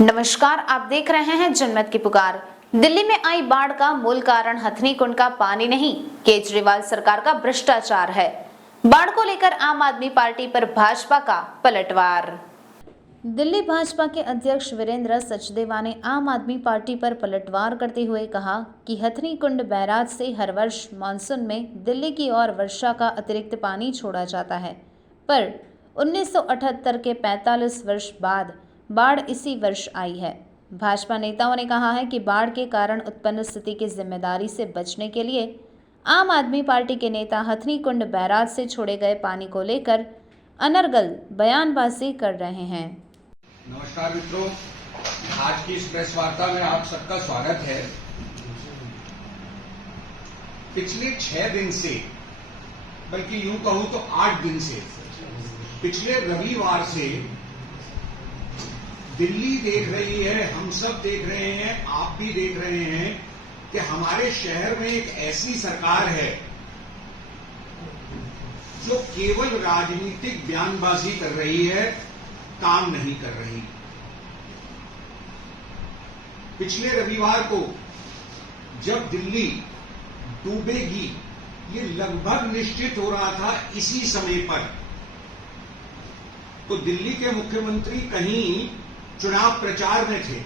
नमस्कार, आप देख रहे हैं जनमत की पुकार। दिल्ली में आई बाढ़ का मूल कारण हथनी कुंड का पानी नहीं, केजरीवाल सरकार का भ्रष्टाचार है। बाढ़ को लेकर आम आदमी पार्टी पर भाजपा का पलटवार। दिल्ली भाजपा के अध्यक्ष वीरेंद्र सचदेवा ने आम आदमी पार्टी पर पलटवार करते हुए कहा कि हथनी कुंड बैराज से हर वर्ष मानसून में दिल्ली की ओर वर्षा का अतिरिक्त पानी छोड़ा जाता है, पर 1978 के 45 वर्ष बाद बाढ़ इसी वर्ष आई है। भाजपा नेताओं ने कहा है कि बाढ़ के कारण उत्पन्न स्थिति की जिम्मेदारी से बचने के लिए आम आदमी पार्टी के नेता हथनी कुंड बैराज से छोड़े गए पानी को लेकर अनर्गल बयानबाजी कर रहे हैं। नमस्कार मित्रों, आज की इस प्रेस वार्ता में आप सबका स्वागत है। पिछले 6 दिन से, बल्कि यूं कहूं तो 8 दिन से, पिछले रविवार से दिल्ली देख रही है, हम सब देख रहे हैं, आप भी देख रहे हैं कि हमारे शहर में एक ऐसी सरकार है जो केवल राजनीतिक बयानबाजी कर रही है, काम नहीं कर रही। पिछले रविवार को जब दिल्ली डूबेगी, ये लगभग निश्चित हो रहा था इसी समय पर, तो दिल्ली के मुख्यमंत्री कहीं चुनाव प्रचार में थे।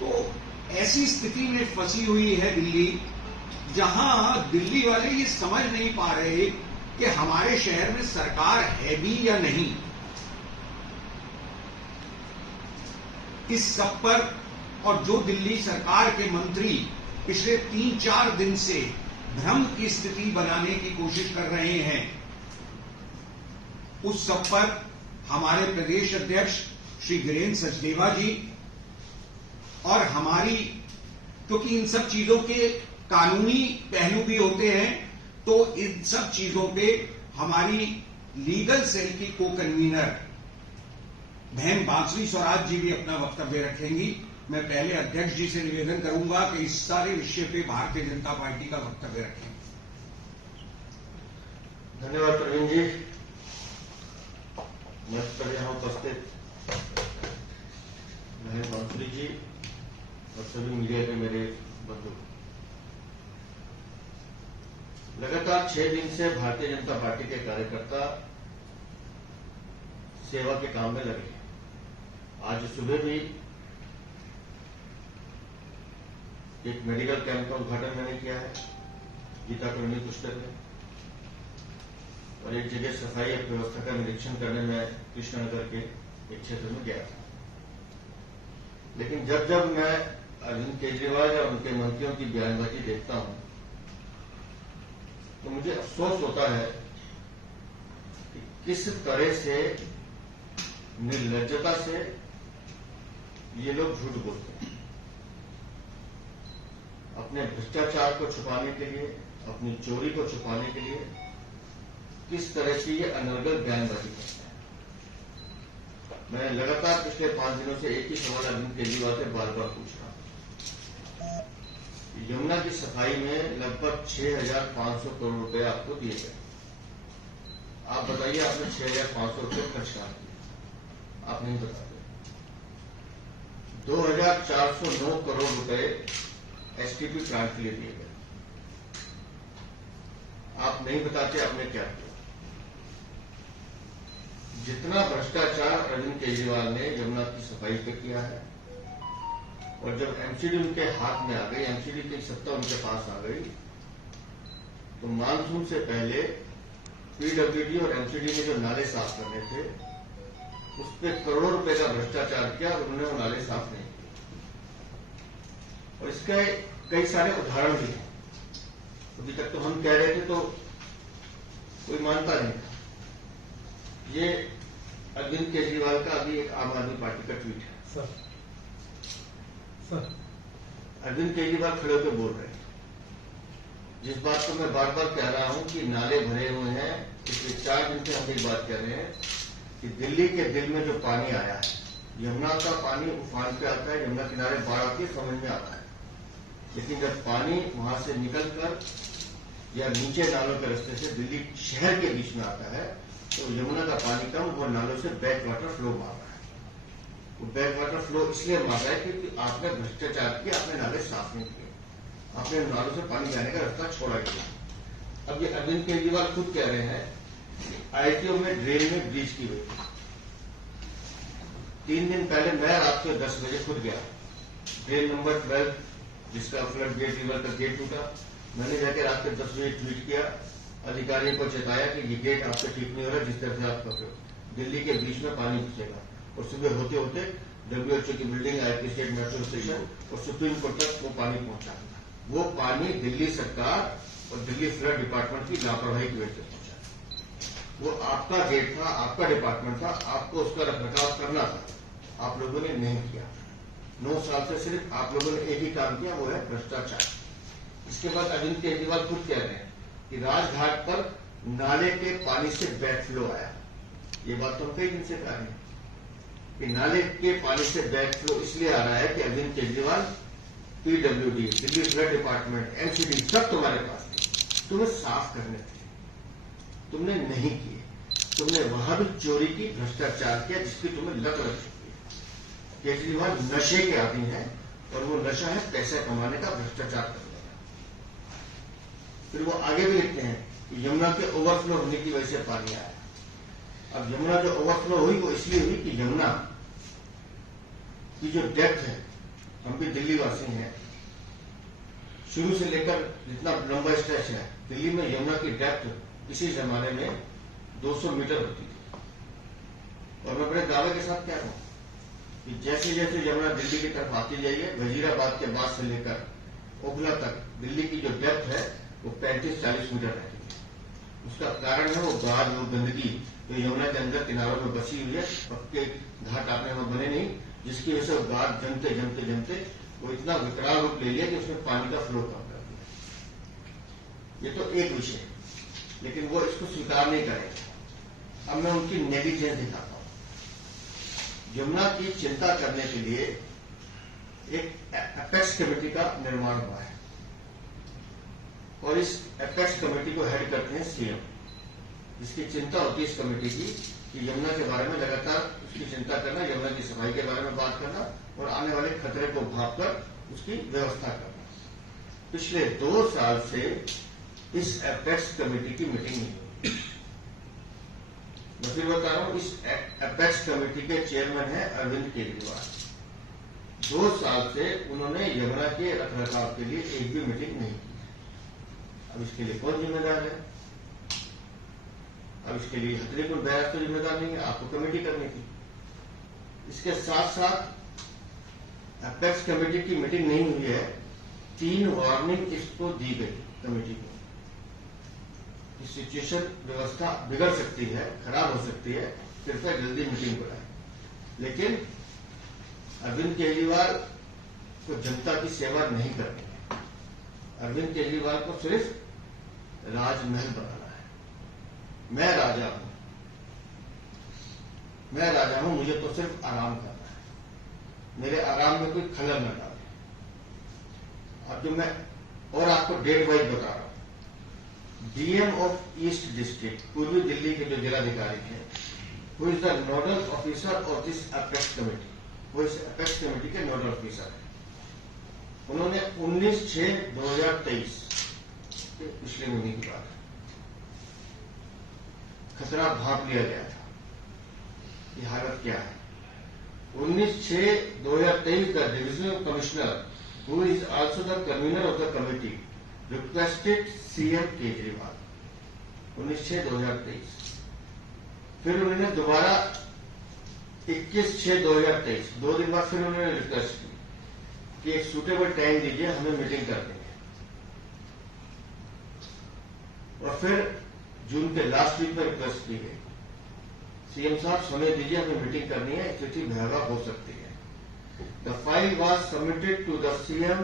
तो ऐसी स्थिति में फंसी हुई है दिल्ली, जहां दिल्ली वाले ये समझ नहीं पा रहे कि हमारे शहर में सरकार है भी या नहीं। इस सब पर और जो दिल्ली सरकार के मंत्री पिछले 3-4 दिन से भ्रम की स्थिति बनाने की कोशिश कर रहे हैं, उस सब पर हमारे प्रदेश अध्यक्ष श्री वीरेंद्र सचदेवा जी और हमारी, क्योंकि इन सब चीजों के कानूनी पहलू भी होते हैं, तो इन सब चीजों पे हमारी लीगल सेल की को कन्वीनर बहन बांसुरी स्वराज जी भी अपना वक्तव्य रखेंगी। मैं पहले अध्यक्ष जी से निवेदन करूंगा कि इस सारे विषय पे भारतीय जनता पार्टी का वक्तव्य रखें। धन्यवाद प्रवीण जी। मंच पर यहां उपस्थित बहन बांसुरी जी और सभी मीडिया के मेरे बंधु, लगातार 6 दिन से भारतीय जनता पार्टी के कार्यकर्ता सेवा के काम में लगे हैं। आज सुबह भी एक मेडिकल कैंप का उद्घाटन मैंने किया है गीता कॉलोनी पुस्तक में, और एक जगह सफाई व्यवस्था का निरीक्षण करने में कृष्णनगर के एक क्षेत्र में गया था। लेकिन जब जब मैं अरविंद केजरीवाल या उनके मंत्रियों की बयानबाजी देखता हूं, तो मुझे अफसोस होता है कि किस तरह से निर्लज्जता से ये लोग झूठ बोलते हैं। अपने भ्रष्टाचार को छुपाने के लिए, अपनी चोरी को छुपाने के लिए किस तरह से ये अनर्गल बयानबाजी करते हैं। मैं लगातार पिछले 5 दिनों से एक ही सवाल अरविंद केजरीवाल से बार बार पूछ रहा हूं। यमुना की सफाई में लगभग 6,500 करोड़ रुपए आपको दिए गए। आप बताइए, आपने 6,500 रुपए खर्च कहां किए? आप नहीं बताते। 2,409 करोड़ रुपए एसटीपी प्लांट के लिए दिए गए। आप नहीं बताते आपने क्या किया। जितना भ्रष्टाचार अरविंद केजरीवाल ने यमुना की सफाई पे किया है, और जब एमसीडी उनके हाथ में आ गई, एमसीडी की सत्ता उनके पास आ गई, तो मानसून से पहले पीडब्ल्यूडी और एमसीडी में जो नाले साफ करने थे, उस पर करोड़ों रुपए का भ्रष्टाचार किया और उन्होंने वो नाले साफ नहीं किए। और इसके कई सारे उदाहरण भी हैं। अभी तक तो हम कह रहे थे तो कोई मानता नहीं था। ये अरविंद केजरीवाल का अभी एक आम आदमी पार्टी का ट्वीट है। सर अरविंद केजरीवाल खड़े होकर बोल रहे हैं जिस बात को मैं बार बार कह रहा हूं कि नाले भरे हुए हैं। पिछले 4 दिन से हम एक बात कह रहे हैं कि दिल्ली के दिल में जो पानी आया है, यमुना का पानी उफान पे आता है, यमुना किनारे बाढ़ आती है, समझ में आता है। लेकिन जब पानी वहां से निकलकर या नीचे नालों के रास्ते से दिल्ली शहर के बीच में आता है, तो यमुना का पानी कम, वो नालों से बैक वाटर फ्लो मार रहा है। वो बैक वाटर फ्लो इसलिए मार रहा है क्योंकि आपने भ्रष्टाचार किया, आपने नाले साफ नहीं किए, आपने नालों से पानी जाने का रास्ता छोड़ा किया। अब ये अरविंद केजरीवाल खुद कह रहे हैं कि IITO में ड्रेन में ब्रीच की हुई। 3 दिन पहले मैं रात को 10 बजे खुद गया, ड्रेन नंबर 12 जिसका फ्लड गेट रिवर का गेट टूटा, मैंने जाके रात के 10 बजे ट्वीट किया, अधिकारियों को चेताया कि ये गेट आपसे ठीक नहीं हो रहा, जिस तरह से आप कर रहे हो दिल्ली के बीच में पानी घुसेगा। और सुबह होते होते WHO की building, IIT state metro station और सुप्रीम कोर्ट तक वो पानी पहुंचा। वो पानी दिल्ली सरकार और दिल्ली फ्लड डिपार्टमेंट की लापरवाही की वजह से पहुंचा। वो आपका गेट था, आपका डिपार्टमेंट था, आपको उसका रखरखाव करना था, आप लोगों ने नहीं किया। 9 साल से सिर्फ आप लोगों ने एक ही काम किया, वो है भ्रष्टाचार। इसके बाद अरविंद केजरीवाल खुद कह रहे हैं कि राजघाट पर नाले के पानी से बैक फ्लो आया। ये बात तो हम कई दिन से कह रहे हैं कि नाले के पानी से बैक फ्लो इसलिए आ रहा है कि Arvind Kejriwal, PWD, Delhi flood department, MCD सब तुम्हारे पास थे, तुम्हें साफ करने थे, तुमने नहीं किए। तुमने वहां भी चोरी की, भ्रष्टाचार किया, जिसकी तुम्हें लत लग चुकी है। केजरीवाल नशे के आदमी है और वो नशा है पैसे कमाने का, भ्रष्टाचार करने का। फिर वो आगे भी लिखते हैं कि यमुना के ओवरफ्लो होने की वजह से पानी आया। अब यमुना जो ओवरफ्लो हुई वो इसलिए हुई कि यमुना की जो डेप्थ है, हम भी दिल्ली वासी हैं, शुरू से लेकर जितना लंबा स्ट्रेच है दिल्ली में, यमुना की डेप्थ इसी जमाने में 200 मीटर होती थी। और मैं बड़े दावे के साथ कह रहा हूं कि जैसे जैसे यमुना दिल्ली की तरफ आती जाइए, वजीराबाद के बाद से लेकर ओखला तक दिल्ली की जो डेप्थ है वो 35-40 मीटर रहती है। उसका कारण है वो गाद, वो गंदगी जो यमुना के अंदर किनारों में बसी हुई है, पक्के घाट आपने वहां बने नहीं, जिसकी वजह से वो गाद जमते जमते जमते वो इतना विकराल रूप ले लिया कि उसमें पानी का फ्लो कम कर दिया। ये तो एक विषय है, लेकिन वो इसको स्वीकार नहीं करेंगे। अब मैं उनकी नेग्लिजेंस दिखाता हूं। यमुना की चिंता करने के लिए एक एपेक्स कमेटी का निर्माण हुआ है और इस एपेक्स कमेटी को हेड करते हैं CM, जिसकी चिंता होती है इस कमेटी की कि यमुना के बारे में लगातार उसकी चिंता करना, यमुना की सफाई के बारे में बात करना और आने वाले खतरे को भांपकर उसकी व्यवस्था करना। पिछले 2 साल से इस एपेक्स कमेटी की मीटिंग नहीं हुई। मैं फिर बता रहा हूं, इस एपेक्स कमेटी के चेयरमैन है अरविंद केजरीवाल। 2 साल से उन्होंने यमुना के रखरखाव के लिए एक भी मीटिंग नहीं की। अब इसके लिए कौन जिम्मेदार है? अब इसके लिए हथनीकुंड बैराज तो जिम्मेदार नहीं है, आपको कमेटी करनी थी। इसके साथ साथ एपेक्स कमेटी की मीटिंग नहीं हुई है, 3 वार्निंग इसको दी गई कमेटी को। सिचुएशन, व्यवस्था बिगड़ सकती है, खराब हो सकती है, कृपया जल्दी मीटिंग बुलाएं। लेकिन अरविंद केजरीवाल को जनता की सेवा नहीं करनी है। अरविंद केजरीवाल को सिर्फ राजमहल बनाना है। मैं राजा हूं, मुझे तो सिर्फ आराम करना है, मेरे आराम में कोई खलल न डाले। अब जो मैं और आपको डेट वाइज बता रहा हूं, DM ऑफ ईस्ट डिस्ट्रिक्ट, पूर्वी दिल्ली के जो जिलाधिकारी हैं, who is the nodal officer of this apex committee, वो इस एपेक्स कमेटी के नोडल ऑफिसर है। उन्होंने 19/6/2023 पिछले महीने की बात है, खतरा भांप लिया गया था कि हालत क्या है। 19/6/2023 the divisional commissioner who is also the convener of the committee requested CM Kejriwal. 19/6/2023। फिर उन्होंने दोबारा 21/6/2023, 2 दिन बाद फिर उन्होंने रिक्वेस्ट की कि एक सुटेबल टाइम दीजिए, हमें मीटिंग कर देंगे। और फिर जून के लास्ट वीक में रिक्वेस्ट की गई, CM साहब समय दीजिए, हमें मीटिंग करनी है, स्थिति भयावह हो सकती है। The file was submitted to the CM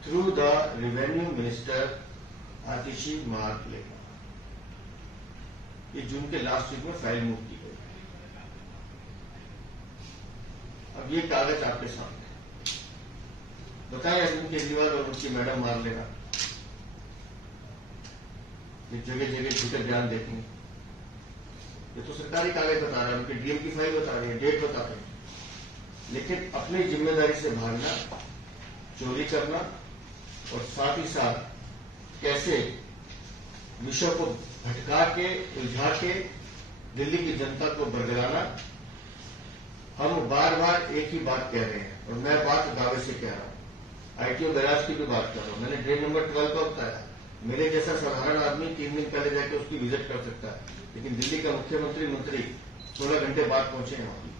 through the revenue minister Atishi mark. ये जून के लास्ट वीक में फाइल मूव की गई। अब ये कागज आपके सामने बताएं, अरविंद केजरीवाल और उनकी मैडम मार लेना ये जगह जगह झूठे बयान देती हैं। ये तो सरकारी कागज बता रहा है, उनकी डीएम की फाइल बता रही है, डेट बता रही है। लेकिन अपनी जिम्मेदारी से भागना, चोरी करना और साथ ही साथ कैसे विषय को भटका के, उलझा के दिल्ली की जनता को बरगलाना, हम बार बार एक ही बात कह रहे हैं और मैं बात दावे से कह रहा हूं। आईटीओ बैराज की भी बात कर रहा हूं। मैंने ड्रेन नंबर 12 का बताया। मेरे जैसा साधारण आदमी 3 दिन पहले जाकर उसकी विजिट कर सकता है, लेकिन दिल्ली का मुख्यमंत्री मंत्री 16 घंटे बाद पहुंचे हैं वहां।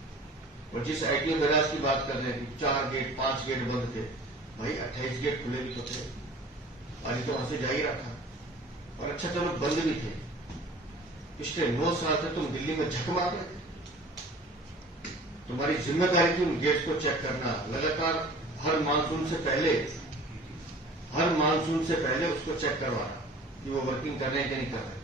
और जिस आईटीओ बैराज की बात कर रहे हैं, 4 गेट 5 गेट बंद थे, भाई 28 गेट खुले भी तो थे, आज तो वहां से जा ही रहा था। और अच्छा चलो बंद भी थे। पिछले 9 साल से तुम दिल्ली में झक मार रहे थे। तुम्हारी जिम्मेदारी थी उन गेट्स को चेक करना, लगातार हर मानसून से पहले उसको चेक करवाना कि वो वर्किंग कर रहे हैं कि नहीं कर रहे।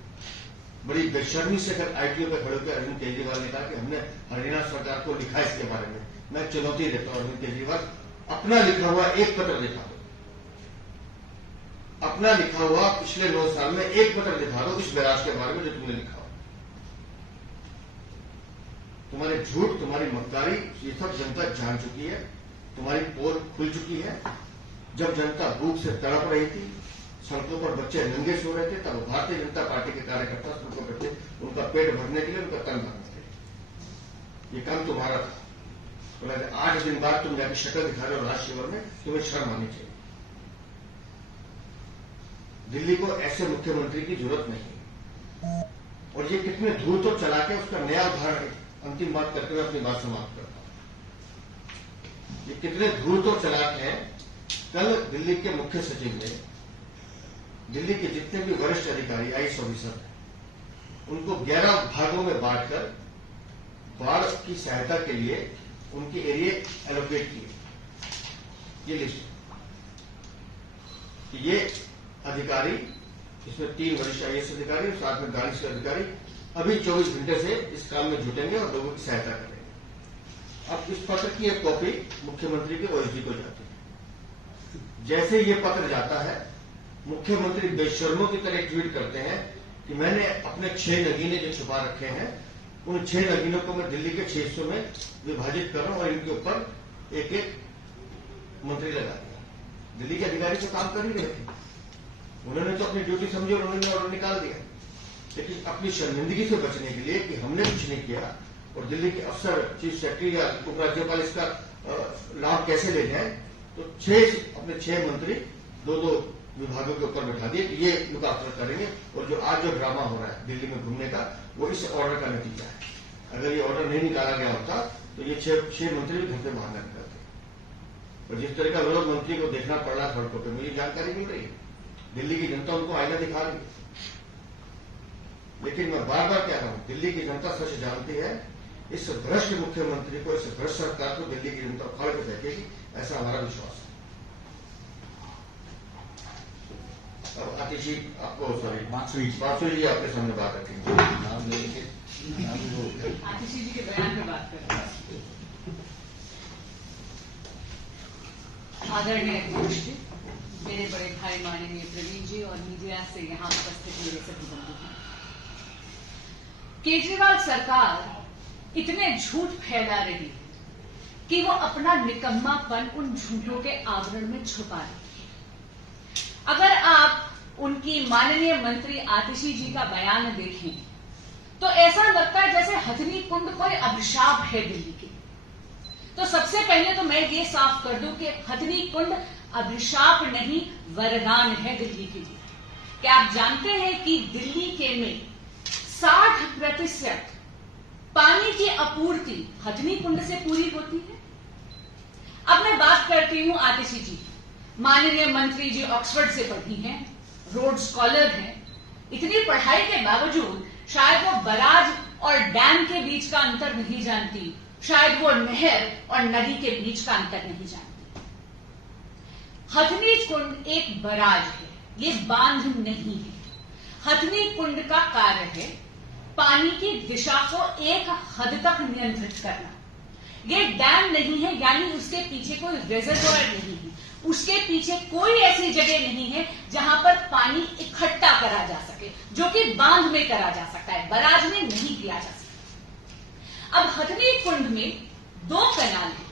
बड़ी बेशर्मी से अगर आईटीओ पे खड़े होकर अरविंद केजरीवाल ने कहा कि हमने हरियाणा सरकार को लिखा इसके बारे में। मैं चुनौती देता हूं अरविंद केजरीवाल, अपना लिखा हुआ एक पत्र दिखा दो, अपना लिखा हुआ पिछले 9 साल में एक पत्र दिखा दो इस बैराज के बारे में जो तुमने लिखा हो। तुम्हारे झूठ, तुम्हारी मक्कारी ये सब जनता जान चुकी है। तुम्हारी पोल खुल चुकी है। जब जनता भूख से तड़प रही थी, सड़कों पर बच्चे नंगे सो रहे थे, तब भारतीय जनता पार्टी के कार्यकर्ता सड़कों पर थे, उनका पेट भरने के लिए, उनका तन भरने के लिए। ये काम तुम्हारा था। तो 8 दिन बाद तुम जाकर शक्ल दिखा रहे हो राज शिविर में, तुम्हें शर्म आनी चाहिए। दिल्ली को ऐसे मुख्यमंत्री की जरूरत नहीं। और ये कितने दूर तो चला के उसका नया उदाहरण, अंतिम बात करके मैं अपनी बात समाप्त करता हूं। ये कितने धूर्त तो चलाक हैं। कल दिल्ली के मुख्य सचिव ने दिल्ली के जितने भी वरिष्ठ अधिकारी आईएएस ऑफिसर हैं, उनको 11 भागों में बांटकर बाढ़ की सहायता के लिए उनके एरिया एलोकेट किए। ये लिस्ट, ये अधिकारी, इसमें 3 वरिष्ठ आईएएस अधिकारी और साथ में 40 अधिकारी अभी 24 घंटे से इस काम में जुटेंगे और लोगों की सहायता करेंगे। अब इस पत्र की एक कॉपी मुख्यमंत्री के ओएसडी को जाती है। जैसे ये पत्र जाता है, मुख्यमंत्री बेशर्मों की तरह ट्वीट करते हैं कि मैंने अपने 6 नगीने जो छुपा रखे हैं, उन 6 नगीनों को मैं दिल्ली के 6 हिस्सों में विभाजित कर रहा हूं और इनके ऊपर एक एक मंत्री लगा दिया। दिल्ली के अधिकारी तो काम कर ही रहे थे, उन्होंने तो अपनी ड्यूटी समझी और उन्होंने ऑर्डर निकाल दिया। लेकिन अपनी शर्मिंदगी से बचने के लिए कि हमने कुछ नहीं किया और दिल्ली के अफसर, चीफ सेक्रेटरी या उपराज्यपाल इसका लाभ कैसे ले जाए, तो अपने 6 मंत्री 2-2 विभागों के ऊपर बैठा दिए कि ये मुकाबला करेंगे। और जो आज जो ड्रामा हो रहा है दिल्ली में घूमने का, वो इस ऑर्डर का नतीजा है। अगर ये ऑर्डर नहीं निकाला गया होता तो ये 6 मंत्री भी घर से बाहर न निकलते। और जिस तरह का विरोध मंत्री को देखना पड़ रहा सड़कों पर, मुझे जानकारी मिल रही है, दिल्ली की जनता उनको आईना दिखा रही है। लेकिन मैं बार बार कह रहा हूं, दिल्ली की जनता सच जानती है। इस भ्रष्ट मुख्यमंत्री को, इस भ्रष्ट सरकार को दिल्ली की जनता उखाड़ के फेंकेगी, ऐसा हमारा विश्वास है। अब आतिश जी आपको, सॉरी बांसुरी जी आपके सामने बात रखेंगे, नाम लेंगे। आतिश जी के बयान में बात करें। आदरणीय अध्यक्ष जी, मेरे बड़े भाई माननीय प्रवीण जी और मीडिया से यहां उपस्थित मेरे सभी बंधु हैं। केजरीवाल सरकार इतने झूठ फैला रही है कि वो अपना निकम्मापन उन झूठों के आवरण में छुपा रही है। अगर आप उनकी माननीय मंत्री आतिशी जी का बयान देखें तो ऐसा लगता है जैसे हथनी कुंड कोई अभिशाप है दिल्ली के। तो सबसे पहले तो मैं ये साफ कर दूं कि हथनी कुंड अभिशाप नहीं, वरदान है दिल्ली के लिए। क्या आप जानते हैं कि दिल्ली के में 60% पानी की आपूर्ति हथनी कुंड से पूरी होती है। अब मैं बात करती हूं आतिशी जी, माननीय मंत्री जी ऑक्सफोर्ड से पढ़ी हैं, रोड स्कॉलर हैं। इतनी पढ़ाई के बावजूद शायद वो बराज और डैम के बीच का अंतर नहीं जानती, शायद वो नहर और नदी के बीच का अंतर नहीं जानती। हथनी कुंड एक बराज है, ये बांध नहीं है। हथनी कुंड का कार्य है पानी की दिशा को एक हद तक नियंत्रित करना। ये डैम नहीं है, यानी उसके पीछे कोई रिजर्वॉयर नहीं है, उसके पीछे कोई ऐसी जगह नहीं है जहां पर पानी इकट्ठा करा जा सके, जो कि बांध में करा जा सकता है, बराज में नहीं किया जा सकता। अब हथनी कुंड में 2 कनाल है।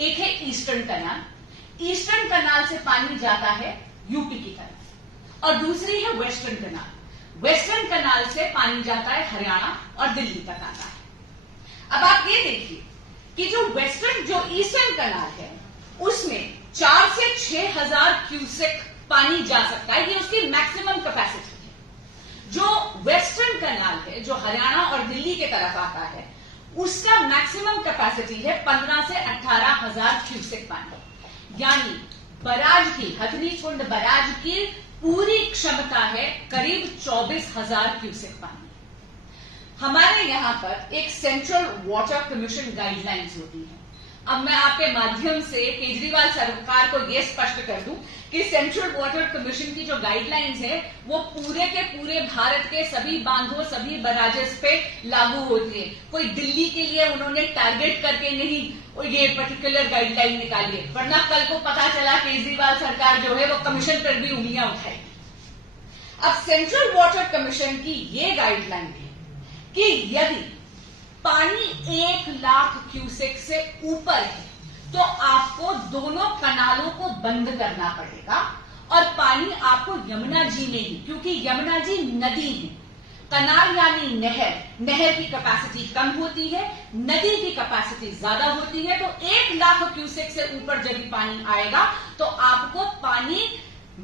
एक है ईस्टर्न कनाल, ईस्टर्न कनाल से पानी जाता है यूपी की तरफ, और दूसरी है वेस्टर्न कनाल। वेस्टर्न कनाल से पानी जाता है हरियाणा और दिल्ली तक आता है। अब आप ये देखिए कि जो ईस्टर्न कनाल है उसमें 4 से 6,000 क्यूसेक पानी जा सकता है, ये उसकी मैक्सिमम कैपेसिटी है। जो वेस्टर्न कनाल है जो हरियाणा और दिल्ली के तरफ आता है उसका मैक्सिमम कैपेसिटी है 15 से 18,000 क्यूसेक पानी। यानी बराज की, हथनी कुंड बराज की पूरी क्षमता है करीब 24,000 क्यूसेक पानी। हमारे यहां पर एक सेंट्रल वाटर कमीशन गाइडलाइंस होती है। अब मैं आपके माध्यम से केजरीवाल सरकार को यह स्पष्ट कर दूं कि सेंट्रल वाटर कमीशन की जो गाइडलाइंस है वो पूरे के पूरे भारत के सभी बांधों, सभी बराजेस पे लागू होती है। कोई दिल्ली के लिए उन्होंने टारगेट करके नहीं ये पर्टिकुलर गाइडलाइन निकाली है, वरना कल को पता चला केजरीवाल सरकार जो है वो कमीशन पर भी उंगलियां उठाएगी। अब सेंट्रल वाटर कमीशन की ये गाइडलाइन है कि यदि पानी 1 लाख क्यूसेक से ऊपर है तो आपको दोनों कनालों को बंद करना पड़ेगा, और पानी आपको यमुना जी में ही, क्योंकि यमुना जी नदी है, कनाल यानी नहर, नहर की कैपेसिटी कम होती है, नदी की कैपेसिटी ज्यादा होती है। तो 1 लाख क्यूसेक से ऊपर जब पानी आएगा तो आपको पानी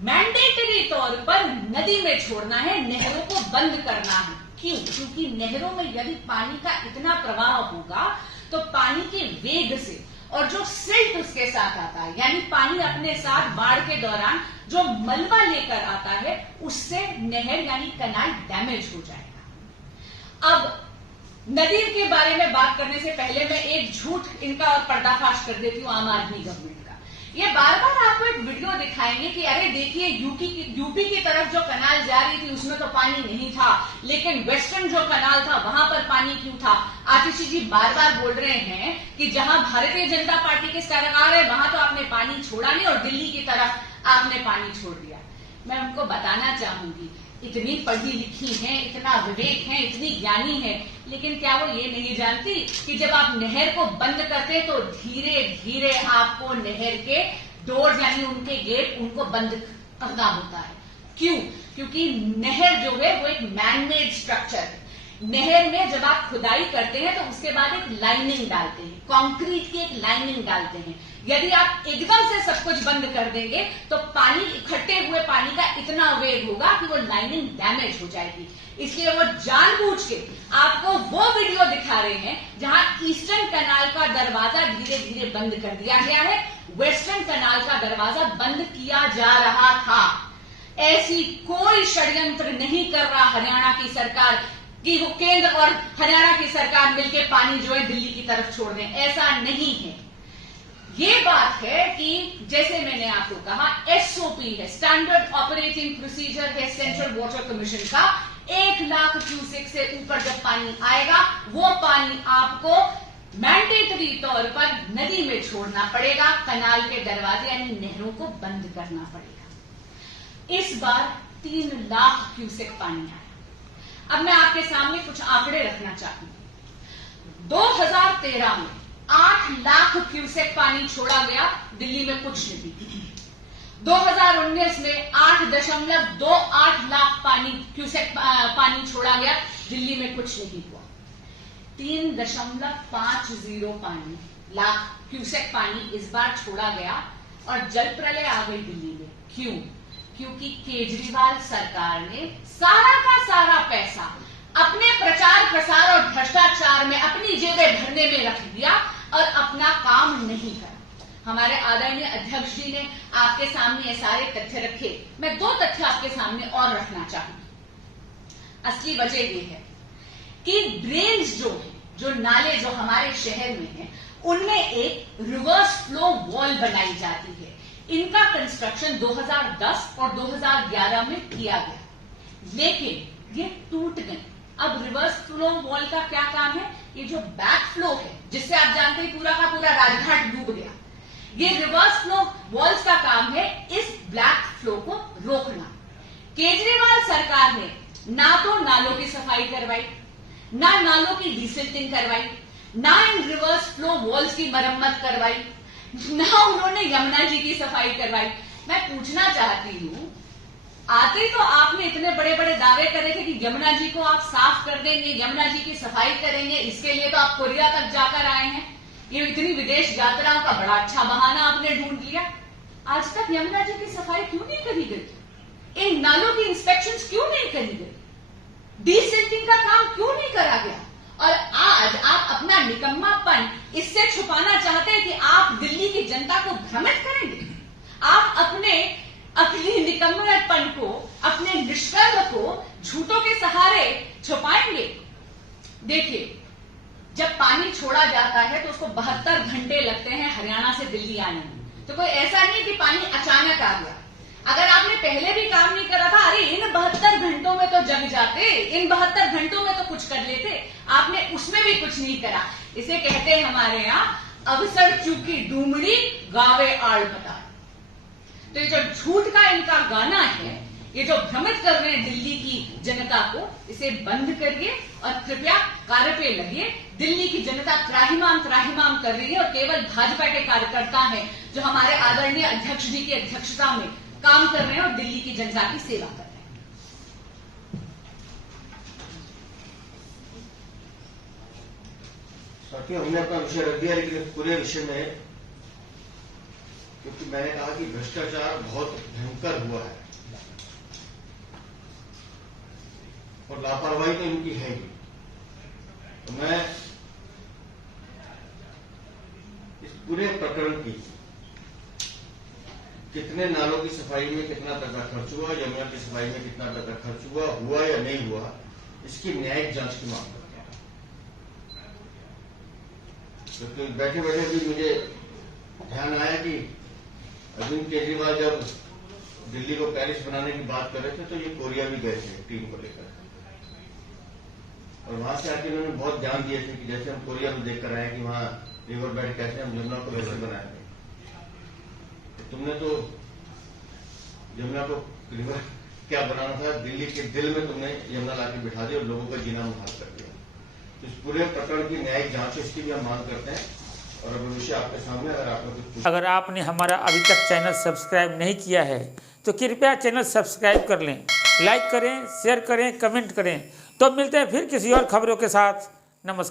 मैंडेटरी तौर पर नदी में छोड़ना है, नहरों को बंद करना है। क्यों? क्योंकि नहरों में यदि पानी का इतना प्रवाह होगा तो पानी के वेग से और जो सिल्ट उसके साथ आता है, यानी पानी अपने साथ बाढ़ के दौरान जो मलबा लेकर आता है, उससे नहर यानी कनाल डैमेज हो जाएगा। अब नदी के बारे में बात करने से पहले मैं एक झूठ इनका और पर्दाफाश कर देती हूं आम आदमी गवर्नमेंट का। ये बार बार आपको एक वीडियो दिखाएंगे कि अरे देखिए यूपी की तरफ जो कनाल जा रही थी उसमें तो पानी नहीं था, लेकिन वेस्टर्न जो कनाल था वहां पर पानी क्यों था। आतिशी जी बार बार बोल रहे हैं कि जहां भारतीय जनता पार्टी की सरकार है वहां तो आपने पानी छोड़ा नहीं और दिल्ली की तरफ आपने पानी छोड़ दिया। मैं उनको बताना चाहूंगी, इतनी पढ़ी लिखी हैं, इतना विवेक है, इतनी ज्ञानी है, लेकिन क्या वो ये नहीं जानती कि जब आप नहर को बंद करते तो धीरे धीरे आपको नहर के डोर यानी उनके गेट उनको बंद करना होता है। क्यों? क्योंकि नहर जो है वो एक मैनमेड स्ट्रक्चर है। नहर में जब आप खुदाई करते हैं तो उसके बाद एक लाइनिंग डालते हैं, कंक्रीट की एक लाइनिंग डालते हैं। यदि आप एकदम से सब कुछ बंद कर देंगे तो पानी, इकट्ठे हुए पानी का इतना वेग होगा कि वो लाइनिंग डैमेज हो जाएगी। इसलिए वो जानबूझ के आपको वो वीडियो दिखा रहे हैं जहां ईस्टर्न कनाल का दरवाजा धीरे धीरे बंद कर दिया गया है, वेस्टर्न कनाल का दरवाजा बंद किया जा रहा था। ऐसी कोई षड्यंत्र नहीं कर रहा हरियाणा की सरकार कि वो केंद्र और हरियाणा की सरकार मिलकर पानी जो है दिल्ली की तरफ छोड़ दें, ऐसा नहीं है। ये बात है कि जैसे मैंने आपको कहा एसओपी है, स्टैंडर्ड ऑपरेटिंग प्रोसीजर है सेंट्रल वाटर कमीशन का। 1 लाख क्यूसेक से ऊपर जब पानी आएगा वो पानी आपको मैंडेटरी तौर पर नदी में छोड़ना पड़ेगा, कनाल के दरवाजे यानी नहरों को बंद करना पड़ेगा। इस बार 3 लाख क्यूसेक पानी आया। अब मैं आपके सामने कुछ आंकड़े रखना चाहूंगी। 2013 में 8 लाख क्यूसेक पानी छोड़ा गया, दिल्ली में कुछ नहीं। 2019 में 8.28 लाख क्यूसेक पानी छोड़ा गया, दिल्ली में कुछ नहीं हुआ। 3.50 लाख क्यूसेक पानी इस बार छोड़ा गया और जल प्रलय आ गई दिल्ली में। क्यों? क्योंकि केजरीवाल सरकार ने सारा का सारा पैसा अपने प्रचार प्रसार और भ्रष्टाचार में अपनी जेबें भरने में रख दिया और अपना काम नहीं करा। हमारे आदरणीय अध्यक्ष जी ने आपके सामने ये सारे तथ्य रखे। मैं 2 तथ्य आपके सामने और रखना चाहूंगी। असली वजह ये है कि ड्रेन्स जो नाले जो हमारे शहर में हैं, उनमें एक रिवर्स फ्लो वॉल बनाई जाती है। इनका कंस्ट्रक्शन 2010 और 2011 में किया गया, लेकिन ये टूट गए। अब रिवर्स फ्लो वॉल का क्या काम है? ये जो बैक फ्लो है जिससे आप जानते हैं पूरा का पूरा राजघाट डूब गया, ये रिवर्स फ्लो वॉल्स का काम है इस ब्लैक फ्लो को रोकना। केजरीवाल सरकार ने ना तो नालों की सफाई करवाई, ना नालों की डिसिल्टिंग करवाई, ना इन रिवर्स फ्लो वॉल्स की मरम्मत करवाई, ना उन्होंने यमुना जी की सफाई करवाई। मैं पूछना चाहती हूं, आते तो आपने इतने बड़े बड़े दावे करे थे कि यमुना जी को आप साफ कर देंगे, यमुना जी की सफाई करेंगे, इसके लिए तो आप कोरिया तक जाकर आए हैं। ये इतनी विदेश यात्राओं का बड़ा अच्छा बहाना आपने ढूंढ लिया। आज तक यमुना जी की सफाई क्यों नहीं करी गई? इन नालों की इंस्पेक्शंस क्यों नहीं करी गई? डीसिल्टिंग का काम क्यों नहीं करा गया? और आज आप अपना निकम्मापन इससे छुपाना चाहते हैं कि आप दिल्ली की जनता को भ्रमित करेंगे। आप अपने निकम्मेपन को, अपने निष्कर्म को झूठों के सहारे छुपाएंगे। देखिए, जब पानी छोड़ा जाता है तो उसको 72 घंटे लगते हैं हरियाणा से दिल्ली आने में। तो कोई ऐसा नहीं कि पानी अचानक आ गया। अगर आपने पहले भी काम नहीं करा था, अरे इन 72 घंटों में तो जग जाते, इन 72 घंटों में तो कुछ कर लेते, आपने उसमें भी कुछ नहीं करा। इसे कहते हैं हमारे यहाँ अवसर चूकी डूमड़ी गावे आड़ बता। तो ये जो झूठ का इनका गाना है, ये जो भ्रमित कर रहे हैं दिल्ली की जनता को, इसे बंद करिए और कृपया कार्य पे लगिए। दिल्ली की जनता त्राहिमाम कर रही है और केवल भाजपा के कार्यकर्ता हैं जो हमारे आदरणीय अध्यक्ष जी की अध्यक्षता में काम कर रहे हैं और दिल्ली की जनता की सेवा कर रहे हैं। साथियों, हमने अपना विषय रख दिया, लेकिन पूरे विषय में, क्योंकि मैंने कहा कि भ्रष्टाचार बहुत भयंकर हुआ है और लापरवाही तो इनकी है ही। तो मैं इस पूरे प्रकरण की, कितने नालों की सफाई में कितना पैसा खर्च हुआ, यमुना की सफाई में कितना पैसा खर्च हुआ या नहीं हुआ, इसकी न्यायिक जांच की मांग करते हैं। क्योंकि बैठे बैठे भी मुझे ध्यान आया कि अरविंद केजरीवाल जब दिल्ली को पेरिस बनाने की बात कर रहे थे तो ये कोरिया भी गए थे टीम को लेकर, और वहां से आके उन्होंने बहुत ध्यान दिए थे कि जैसे हम कोरिया में देख कर आए कि वहां रिवर बेड कैसे हम यमुना को वैसे बनाएंगे। तुमने तो यमुना को रिवर क्या बनाना था, दिल्ली के दिल में तुमने यमुना लाके बिठा दिया और लोगों का जीना मुहाल कर दिया। तो इस पूरे प्रकरण की न्यायिक जांच, इसकी भी हम मांग करते हैं। और अब विषय आपके सामने, अगर आपने हमारा अभी तक चैनल सब्सक्राइब नहीं किया है तो कृपया चैनल सब्सक्राइब कर लें, लाइक करें, शेयर करें, कमेंट करें। तो मिलते हैं फिर किसी और खबरों के साथ। नमस्कार।